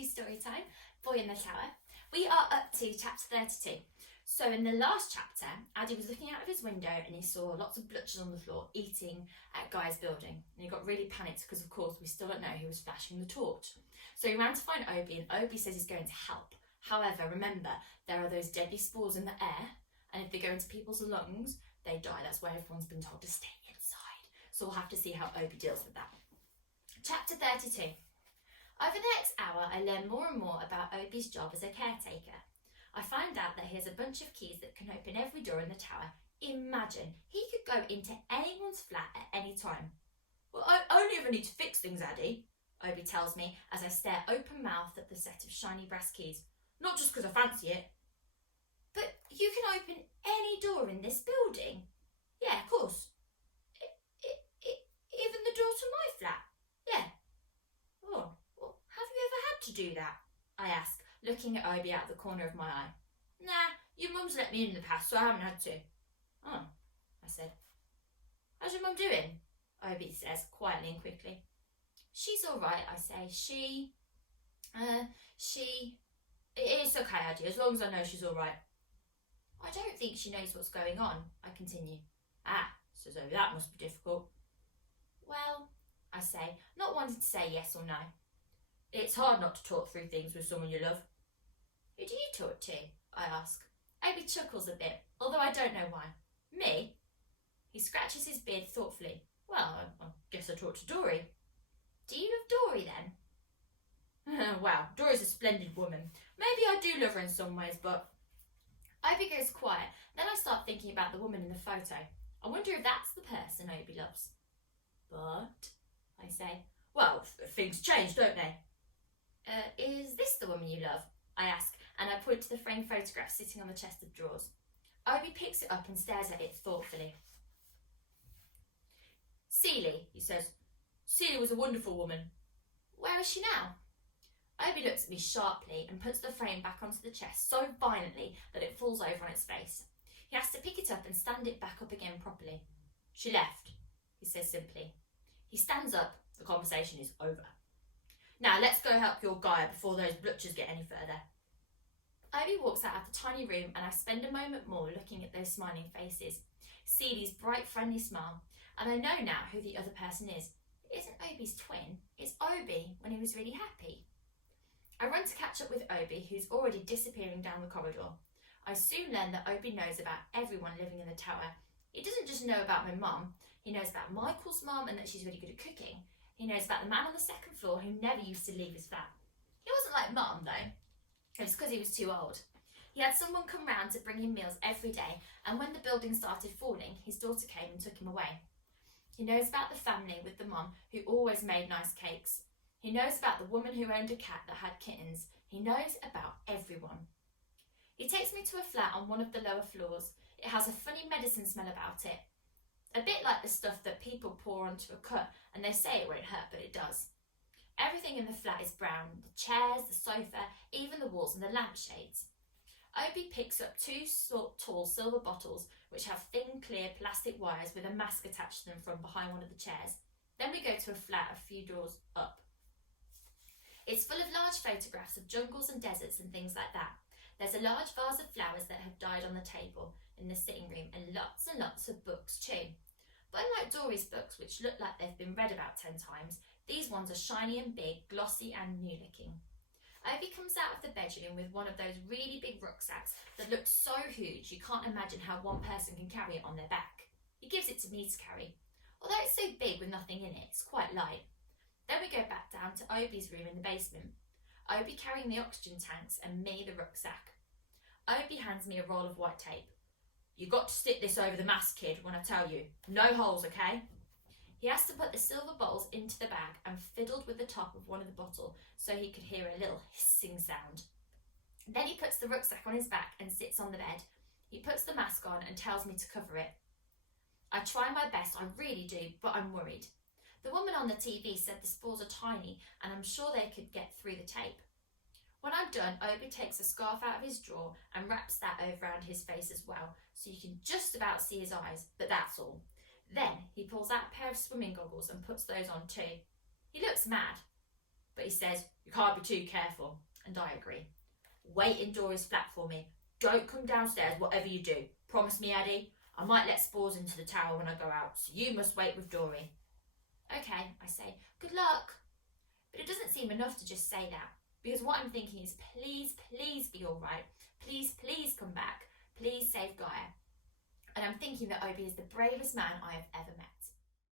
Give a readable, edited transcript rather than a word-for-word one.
Addie's story time, Boy in the Tower. We are up to chapter 32. So in the last chapter, Addie was looking out of his window and he saw lots of blutchers on the floor eating at Guy's building. And he got really panicked because, of course, we still don't know who was flashing the torch. So he ran to find Obie, and Obie says he's going to help. However, remember, there are those deadly spores in the air, and if they go into people's lungs, they die. That's why everyone's been told to stay inside. So we'll have to see how Obie deals with that. Chapter 32. Over the next hour, I learn more and more about Obie's job as a caretaker. I find out that he has a bunch of keys that can open every door in the tower. Imagine, he could go into anyone's flat at any time. Well, I only ever need to fix things, Addie, Obie tells me as I stare open-mouthed at the set of shiny brass keys. Not just because I fancy it. But you can open any door in this building? Yeah, of course. Even the door to my flat? Yeah. Oh, well, have you ever had to do that? I ask, looking at Obie out of the corner of my eye. Nah, your mum's let me in the past, so I haven't had to. Oh, I said. How's your mum doing? Obie says, quietly and quickly. She's all right, I say. It's okay, Addie, as long as I know she's all right. I don't think she knows what's going on, I continue. Ah, says Obie, that must be difficult. Well, I say, not wanting to say yes or no. It's hard not to talk through things with someone you love. Who do you talk to? I ask. Obie chuckles a bit, although I don't know why. Me? He scratches his beard thoughtfully. Well, I guess I talk to Dory. Do you love Dory then? Wow, Dory's a splendid woman. Maybe I do love her in some ways, but... Obie goes quiet. Then I start thinking about the woman in the photo. I wonder if that's the person Obie loves. But, I say, well, things change, don't they? Is this the woman you love? I ask, and I point to the framed photograph sitting on the chest of drawers. Obie picks it up and stares at it thoughtfully. Celie, he says. Celie was a wonderful woman. Where is she now? Obie looks at me sharply and puts the frame back onto the chest so violently that it falls over on its face. He has to pick it up and stand it back up again properly. She left, he says simply. He stands up. The conversation is over. Now let's go help your Gaia before those blutchers get any further. Obie walks out of the tiny room and I spend a moment more looking at those smiling faces. Celie's bright, friendly smile. And I know now who the other person is. It isn't Obie's twin. It's Obie when he was really happy. I run to catch up with Obie, who's already disappearing down the corridor. I soon learn that Obie knows about everyone living in the tower. He doesn't just know about my mum. He knows about Michael's mum and that she's really good at cooking. He knows about the man on the second floor who never used to leave his flat. He wasn't like Mum, though. It was because he was too old. He had someone come round to bring him meals every day, and when the building started falling, his daughter came and took him away. He knows about the family with the mum who always made nice cakes. He knows about the woman who owned a cat that had kittens. He knows about everyone. He takes me to a flat on one of the lower floors. It has a funny medicine smell about it. A bit like the stuff that people pour onto a cut and they say it won't hurt, but it does. Everything in the flat is brown. The chairs, the sofa, even the walls and the lampshades. Obie picks up two tall silver bottles which have thin, clear plastic wires with a mask attached to them from behind one of the chairs. Then we go to a flat a few doors up. It's full of large photographs of jungles and deserts and things like that. There's a large vase of flowers that have died on the table in the sitting room and lots of books too. But unlike Dory's books, which look like they've been read about 10 times, these ones are shiny and big, glossy and new-looking. Obie comes out of the bedroom with one of those really big rucksacks that looks so huge you can't imagine how one person can carry it on their back. He gives it to me to carry. Although it's so big with nothing in it, it's quite light. Then we go back down to Obie's room in the basement. Obie carrying the oxygen tanks and me the rucksack. Obie hands me a roll of white tape. You got to stick this over the mask, kid, when I tell you. No holes, okay? He has to put the silver bottles into the bag and fiddled with the top of one of the bottles so he could hear a little hissing sound. Then he puts the rucksack on his back and sits on the bed. He puts the mask on and tells me to cover it. I try my best, I really do, but I'm worried. The woman on the TV said the spores are tiny and I'm sure they could get through the tape. When I'm done, Obie takes a scarf out of his drawer and wraps that around his face as well, so you can just about see his eyes, but that's all. Then he pulls out a pair of swimming goggles and puts those on too. He looks mad, but he says, you can't be too careful, and I agree. Wait in Dory's flat for me. Don't come downstairs whatever you do. Promise me, Addie? I might let Spores into the tower when I go out, so you must wait with Dory. Okay, I say, good luck. But it doesn't seem enough to just say that, because what I'm thinking is, please, please be all right. Please, please come back. Please save Gaia. And I'm thinking that Obie is the bravest man I have ever met.